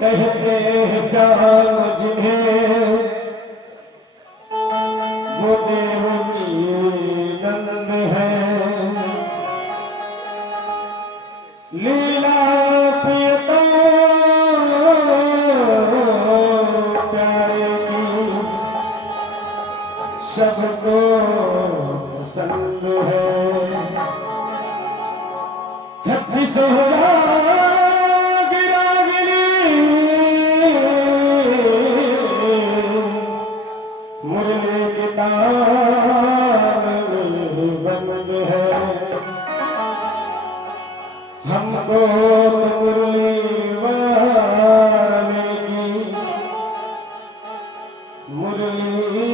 कहते हैं समझे वो देव की नंद है। लीला प्रियता प्यारे की सबको पसंद है। 26 मुरली की तार बंद है। हमको तो मुरली वाले की मुरली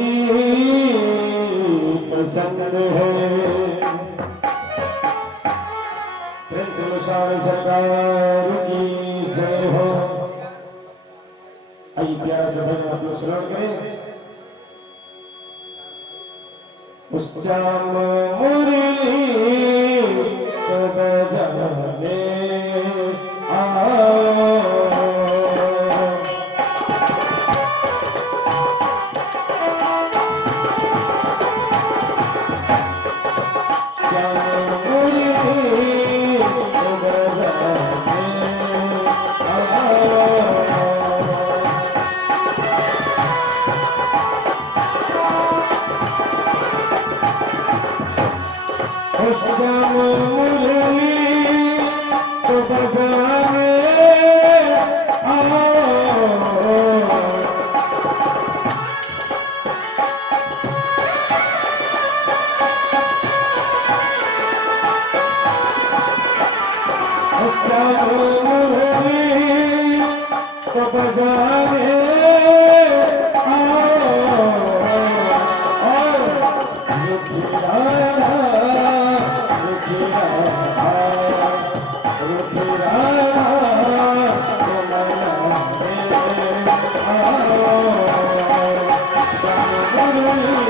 पसंद है। प्रिंसिपल सरकार की जय हो। आइए प्यारा सा भजन आप लोग श्रवण करें। उस श्याम मुरली को बजाने आओ। श्याम मुरली को बजाने आओ। श्याम मुरली को बजाने आओ। श्याम मुरली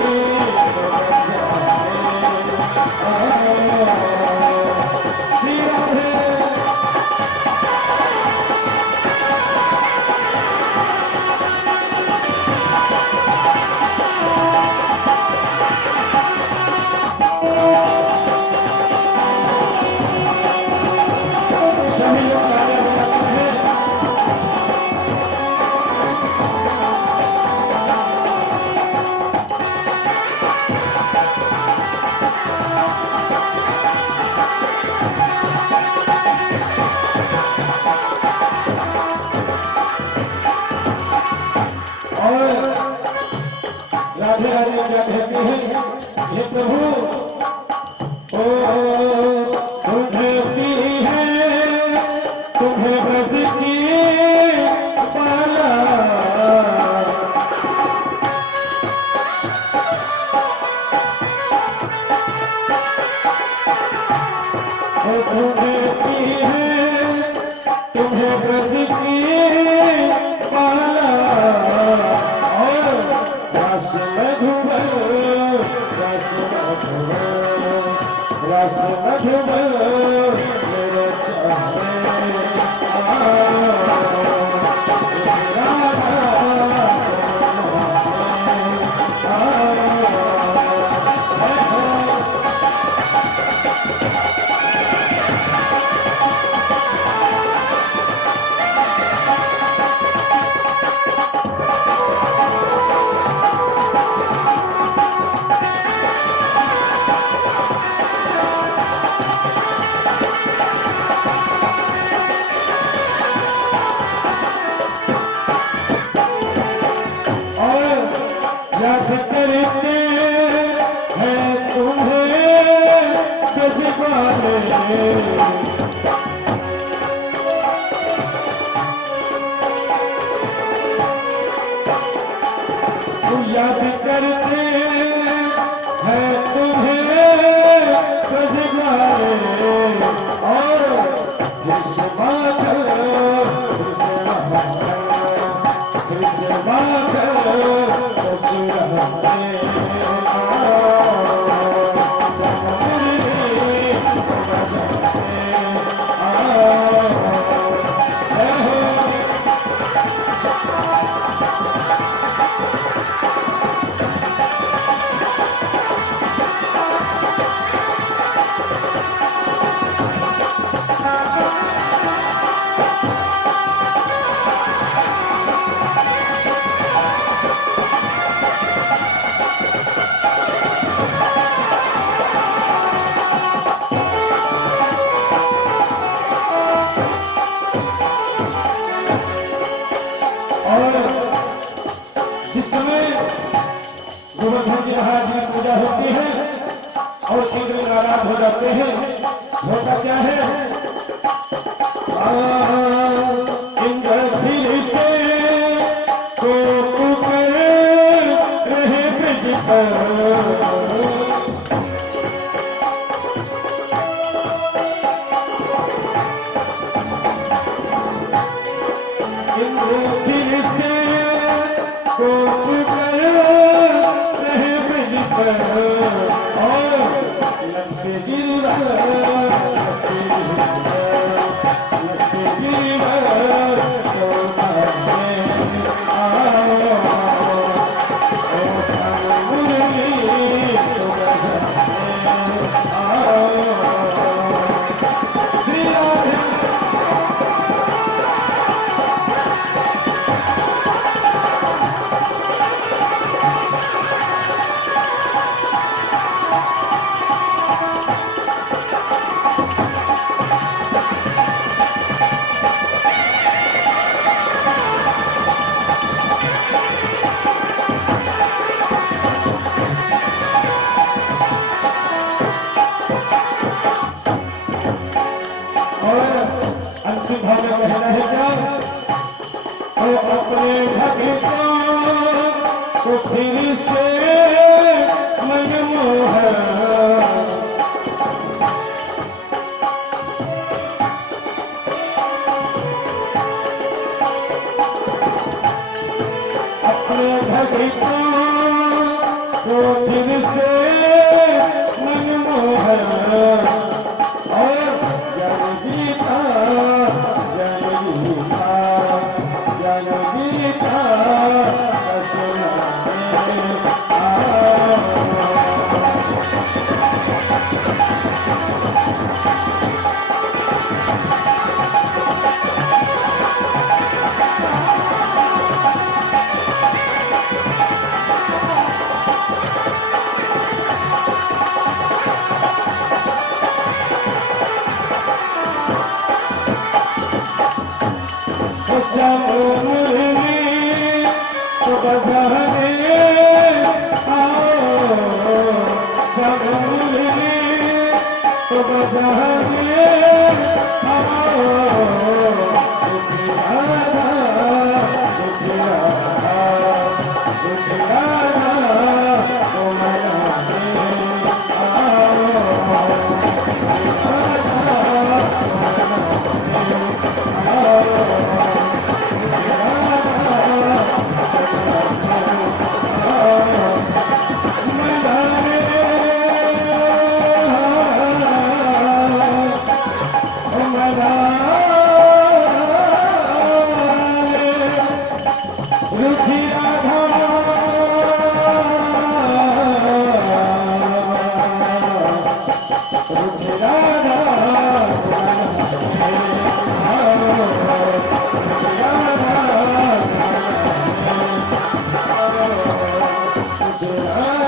को बजाने राधे राधे क्या कहते हैं हे प्रभु। ओ तुम्हें की है तुम्हें ब्रज की पाला। ओ तुम्हें की है तुम्हें ब्रज की पाला। रस मधुबन मेरे चाहे याद करते हैं तुम्हें जज्बाने। याद करते हैं तुम्हें जज्बाने। और जिस बात नाराज हो जाते हैं होता क्या है इंद्र फिर से कोप कर रहे ब्रज पर अंतिम भाव में कहना है क्या और अपने भक्तों को फिर से मनमोहन अपने भक्तों को फिर से मनमोहन Yeah.